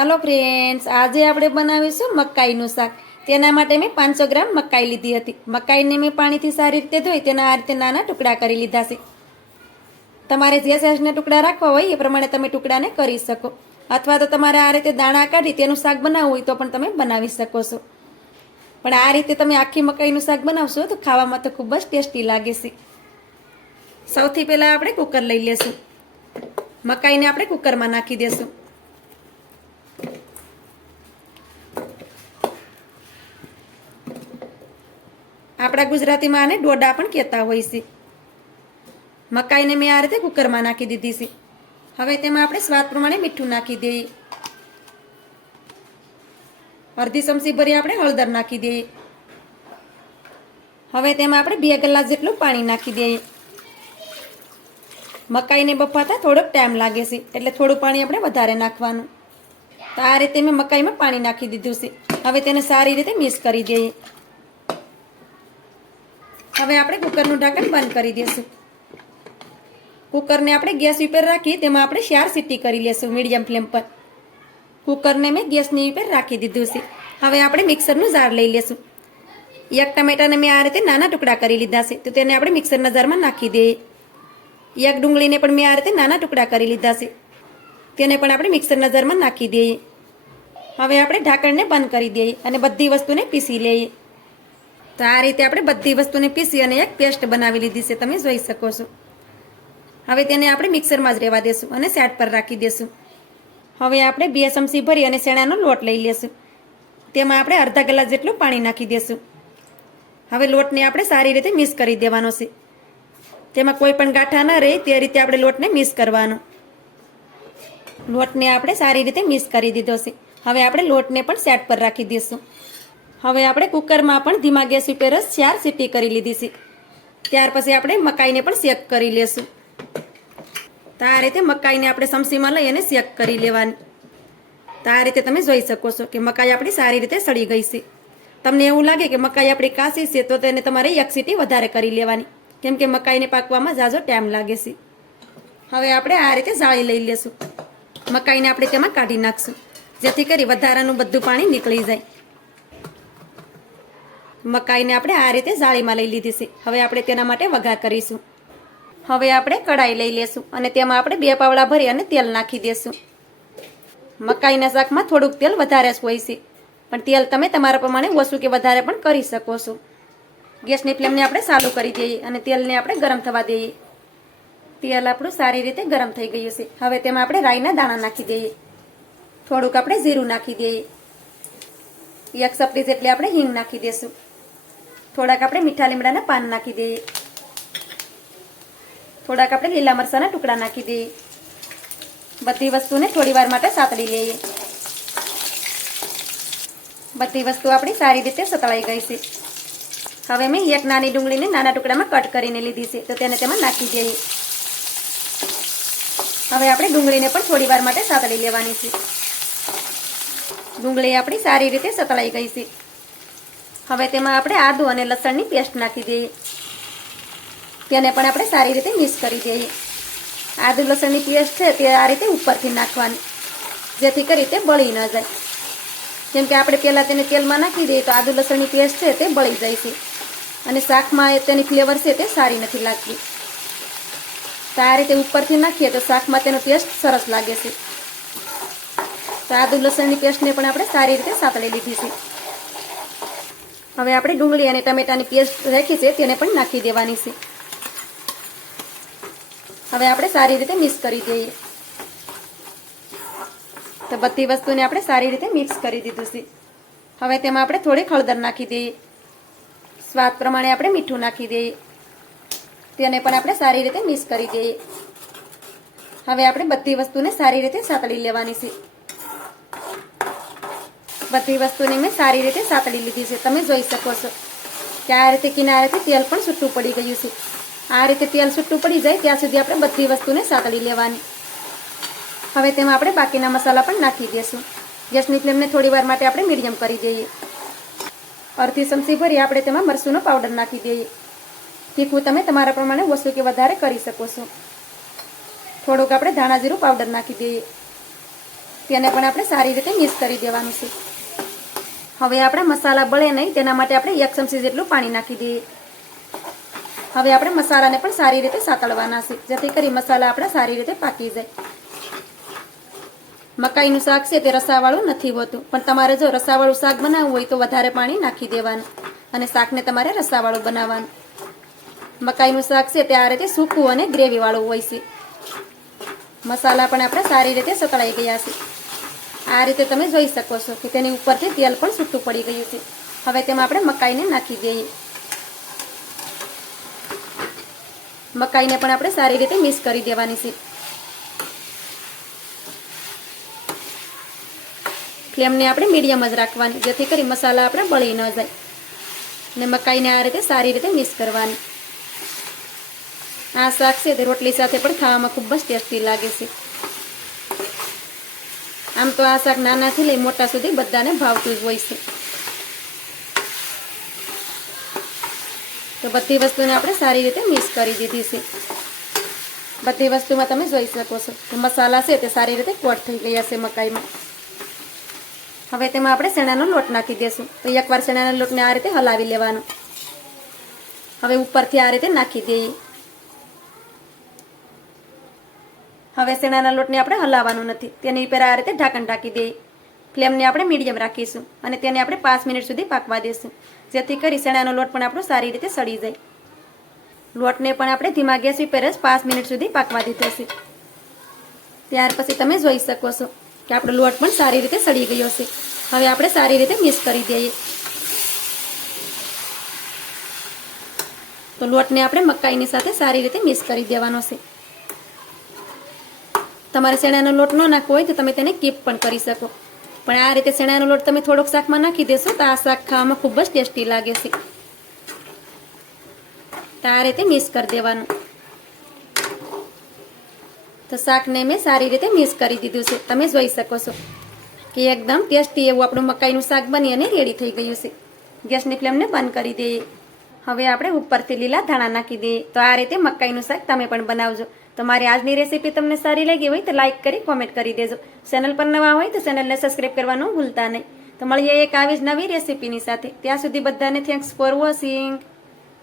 હાલો friends, આજે આપણે બનાવીશું મકાઈનું શાક. તેના માટે મેં 500 ગ્રામ મકાઈ લીધી હતી. મકાઈને મેં પાણીથી સારી રીતે ધોઈ તેના આ રીતે નાના ટુકડા કરી લીધા છે. તમારે જે સાઈઝના ટુકડા રાખવા હોય એ પ્રમાણે તમે ટુકડાને કરી શકો, અથવા તો તમારે આ રીતે દાણા કાઢી તેનું શાક બનાવવું હોય તો પણ તમે બનાવી શકો છો. પણ આ રીતે તમે આખી મકાઈનું શાક બનાવશો તો ખાવામાં તો ખૂબ જ ટેસ્ટી લાગે છે. સૌથી પહેલાં આપણે કુકર લઈ લેશું. મકાઈને આપણે કુકરમાં નાખી દેશું. આપણા ગુજરાતીમાં આને ડોડા પણ કહેતા હોય છે. મકાઈને મેં આ રીતે કુકરમાં નાખી દીધી છે. હવે તેમાં આપણે સ્વાદ પ્રમાણે મીઠું નાખી દઈએ. અડધી ચમચી ભરી આપણે હળદર નાખી દઈએ. હવે તેમાં આપણે 2 ગ્લાસ જેટલું પાણી નાખી દઈએ. મકાઈને બફાતા થોડોક ટાઈમ લાગે છે, એટલે થોડું પાણી આપણે વધારે નાખવાનું. તો આ રીતે મેં મકાઈમાં પાણી નાખી દીધું છે. હવે તેને સારી રીતે મિક્સ કરી દઈએ. હવે આપણે કુકરનું ઢાંકણ બંધ કરી દઈશું. કુકરને આપણે ગેસ ઉપર રાખી તેમાં આપણે 4 સીટી કરી લેશું મીડિયમ ફ્લેમ પર. કુકરને મેં ગેસની ઉપર રાખી દીધું છે. હવે આપણે મિક્સરનું જાર લઈ લેશું. 1 ટમેટાને મેં આ રીતે નાના ટુકડા કરી લીધા છે, તો તેને આપણે મિક્સરના જારમાં નાખી દઈએ. 1 ડુંગળીને પણ મેં આ રીતે નાના ટુકડા કરી લીધા છે, તેને પણ આપણે મિક્સરના જારમાં નાખી દઈએ. હવે આપણે ઢાંકણને બંધ કરી દઈએ અને બધી વસ્તુને પીસી લઈએ. તો આ રીતે આપણે બધી વસ્તુને પીસી અને એક પેસ્ટ બનાવી લીધી છે, તમે જોઈ શકો છો. હવે તેને આપણે મિક્સરમાં જ રહેવા દેશું અને સાઈડ પર રાખી દેશું. હવે આપણે 2 ચમચી ભરી અને ચણાનો લોટ લઈ લેશું. તેમાં આપણે અડધા ગ્લાસ જેટલું પાણી નાખી દેશું. હવે લોટને આપણે સારી રીતે મિક્સ કરી દેવાનો છે. તેમાં કોઈ પણ ગાંઠા ન રહે તે રીતે આપણે લોટને મિક્સ કરવાનો. લોટને આપણે સારી રીતે મિક્સ કરી દીધો છે. હવે આપણે લોટને પણ સાઈડ પર રાખી દઈશું. હવે આપણે કુકરમાં પણ ધીમા ગેસ ઉપર જ 4 સીટી કરી લીધી છે. ત્યાર પછી આપણે મકાઈને પણ શેક કરી લેશું. તો આ રીતે મકાઈને આપણે ચમચીમાં લઈ અને શેક કરી લેવાની. તો આ રીતે તમે જોઈ શકો છો કે મકાઈ આપણી સારી રીતે સળી ગઈ છે. તમને એવું લાગે કે મકાઈ આપણી કાચી છે તો તેને તમારે 1 સીટી વધારે કરી લેવાની, કેમ કે મકાઈને પાકવામાં ઝાઝો ટાઈમ લાગે છે. હવે આપણે આ રીતે જાળી લઈ લેશું. મકાઈને આપણે તેમાં કાઢી નાખશું, જેથી કરી વધારાનું બધું પાણી નીકળી જાય. મકાઈને આપણે આ રીતે જાળીમાં લઈ લીધી છે. હવે આપણે તેના માટે વઘાર કરીશું. હવે આપણે કઢાઈ લઈ લેશું અને તેમાં આપણે 2 પાવડા ભરી અને તેલ નાખી દેશું. મકાઈના શાકમાં થોડુંક તેલ વધારે જ હોય છે, પણ તેલ તમે તમારા પ્રમાણે ઓછું કે વધારે પણ કરી શકો છો. ગેસની ફ્લેમને આપણે ચાલુ કરી દઈએ અને તેલને આપણે ગરમ થવા દઈએ. તેલ આપણું સારી રીતે ગરમ થઈ ગયું છે. હવે તેમાં આપણે રાઈના દાણા નાખી દઈએ. થોડુંક આપણે જીરું નાખી દઈએ. 1 ચપટી જેટલી આપણે હિંગ નાખી દઈશું. થોડાક આપણે મીઠા લીમડાના પાન નાખી દઈએ. થોડાક આપણે લીલા મરચાંના ટુકડા નાખી દઈએ. બધી વસ્તુને થોડી વાર માટે સાતળી લઈએ. બધી વસ્તુ આપણી સારી રીતે સતળાઈ ગઈ છે. હવે મેં 1 નાની ડુંગળીને નાના ટુકડામાં કટ કરીને લીધી છે, તો તેને તેમાં નાખી દઈએ. હવે આપણે ડુંગળીને પણ થોડી વાર માટે સાતળી લેવાની છે. ડુંગળી આપણી સારી રીતે સતળાઈ ગઈ છે. હવે તેમાં આપણે આદુ અને લસણની પેસ્ટ નાખી દઈએ. તેને પણ આપણે સારી રીતે મિક્સ કરી દઈએ. આદુ લસણની પેસ્ટ છે તે આ રીતે ઉપરથી નાખવાની, જેથી કરી તે બળી ન જાય. કેમ કે આપણે પહેલાં તેને તેલમાં નાખી દઈએ તો આદુ લસણની પેસ્ટ છે તે બળી જાય છે અને શાકમાં તેની ફ્લેવર છે તે સારી નથી લાગતી. તો આ રીતે ઉપરથી નાખીએ તો શાકમાં તેનો ટેસ્ટ સરસ લાગે છે. તો આદુ લસણની પેસ્ટને પણ આપણે સારી રીતે સાતળી લીધી છે. હવે આપણે ડુંગળી અને ટમેટાની પેસ્ટ રાખી છે તેને પણ નાખી દેવાની છે. હવે આપણે સારી રીતે મિક્સ કરી દઈએ. તો બધી વસ્તુને આપણે સારી રીતે મિક્સ કરી દીધું છે. હવે તેમાં આપણે થોડી હળદર નાખી દઈએ. સ્વાદ પ્રમાણે આપણે મીઠું નાખી દઈએ. તેને પણ આપણે સારી રીતે મિક્સ કરી દઈએ. હવે આપણે બધી વસ્તુને સારી રીતે સાતળી લેવાની છે. બધી વસ્તુને મેં સારી રીતે સાતળી લીધી છે. તમે જોઈ શકો છો કે આ રીતે કિનારેથી તેલ પણ છૂટું પડી ગયું છે. આ રીતે તેલ છૂટું પડી જાય ત્યાં સુધી આપણે બધી વસ્તુને સાતળી લેવાની. હવે તેમાં આપણે બાકીના મસાલા પણ નાખી દઈશું. ગેસની ફ્લેમને થોડી વાર માટે આપણે મીડિયમ કરી દઈએ. અડધી ચમચી ભરી આપણે તેમાં મરચુંનો પાવડર નાખી દઈએ. તીખું તમે તમારા પ્રમાણે ઓછું કે વધારે કરી શકો છો. થોડુંક આપણે ધાણા જીરું પાવડર નાખી દઈએ. તેને પણ આપણે સારી રીતે મિક્સ કરી દેવાનું છે. હવે આપણે મસાલા બળે નહીં તેના માટે આપણે 1 ચમચી જેટલું પાણી નાખી દઈએ. હવે આપણે મસાલાને પણ સારી રીતે સાતળવાના છે, જેથી કરી મસાલા આપણા સારી રીતે પાકી જાય. મકાઈનું શાક છે તે રસાવાળું નથી હોતું, પણ તમારે જો રસાવાળું શાક બનાવવું હોય તો વધારે પાણી નાખી દેવાનું અને શાકને તમારે રસાવાળું બનાવવાનું. મકાઈનું શાક છે તે આ રીતે સૂકું અને ગ્રેવીવાળું હોય છે. મસાલા પણ આપણે સારી રીતે સતળાઈ ગયા છે. આ રીતે તમે જોઈ શકો છો કે તેની ઉપરથી તેલ પણ છૂટું પડી ગયું છે. હવે તેમાં આપણે મકાઈને નાખી દઈએ. મકાઈને પણ આપણે સારી રીતે મિક્સ કરી દેવાની છે. ફ્લેમને આપણે મીડિયમ જ રાખવાની, જેથી કરી મસાલા આપણે બળી ન જાય. ને મકાઈને આ રીતે સારી રીતે મિક્સ કરવાની. આ શાક છે તે રોટલી સાથે પણ ખાવામાં ખૂબ જ ટેસ્ટી લાગે છે. આમ તો આ શાક નાનાથી લઈ મોટા સુધી બધાને ભાવતું જ હોય છે. તો બધી વસ્તુને આપણે સારી રીતે મિક્સ કરી દીધી છે. બધી વસ્તુમાં તમે જોઈ શકો છો કે મસાલા છે તે સારી રીતે કોટ થઈ ગયા છે મકાઈમાં. હવે તેમાં આપણે ચણાનો લોટ નાખી દઈશું. તો એકવાર ચણાના લોટને આ રીતે હલાવી લેવાનો. હવે ઉપરથી આ રીતે નાખી દઈએ. હવે ચણાના લોટને આપણે હલાવવાનું નથી, તેની ઉપર આ રીતે ઢાંકણ ઢાંકી દઈએ. ફ્લેમને આપણે મીડિયમ રાખીશું અને તેને આપણે 5 મિનિટ સુધી પાકવા દઈશું, જેથી કરી ચણાનો લોટ પણ આપણો સારી રીતે સડી જાય. લોટને પણ આપણે ધીમા ગેસ ઉપર જ 5 મિનિટ સુધી પાકવા દીધો છે. ત્યાર પછી તમે જોઈ શકો છો કે આપણો લોટ પણ સારી રીતે સડી ગયો છે. હવે આપણે સારી રીતે મિક્સ કરી દઈએ. તો લોટને આપણે મકાઈની સાથે સારી રીતે મિક્સ કરી દેવાનો છે. તમારે ચણાનો લોટ ન નાખવો હોય તો તમે તેને કીપ પણ કરી શકો, પણ આ રીતે ચણાનો લોટ તમે થોડોક શાકમાં નાખી દેશો તો આ શાક ખાવામાં ખૂબ જ ટેસ્ટી લાગે છે. તો આ રીતે મિક્સ કરી દેવાનું. તો શાકને મેં સારી રીતે મિક્સ કરી દીધું છે. તમે જોઈ શકો છો કે એકદમ ટેસ્ટી એવું આપણું મકાઈનું શાક બની અને રેડી થઈ ગયું છે. ગેસની ફ્લેમને બંધ કરી દઈએ. હવે આપણે ઉપરથી લીલા ધાણા નાખી દઈએ. તો આ રીતે મકાઈનું શાક તમે પણ બનાવજો. તો મારી આજની રેસીપી તમને સારી લાગી હોય તો લાઈક કરી કોમેન્ટ કરી દેજો. ચેનલ પર નવા હોય તો ચેનલને સબસ્ક્રાઈબ કરવાનું ભૂલતા નહીં. તો મળીએ એક આવી જ નવી રેસીપીની સાથે. ત્યાં સુધી બધાને થેન્ક્સ ફોર વોચિંગ.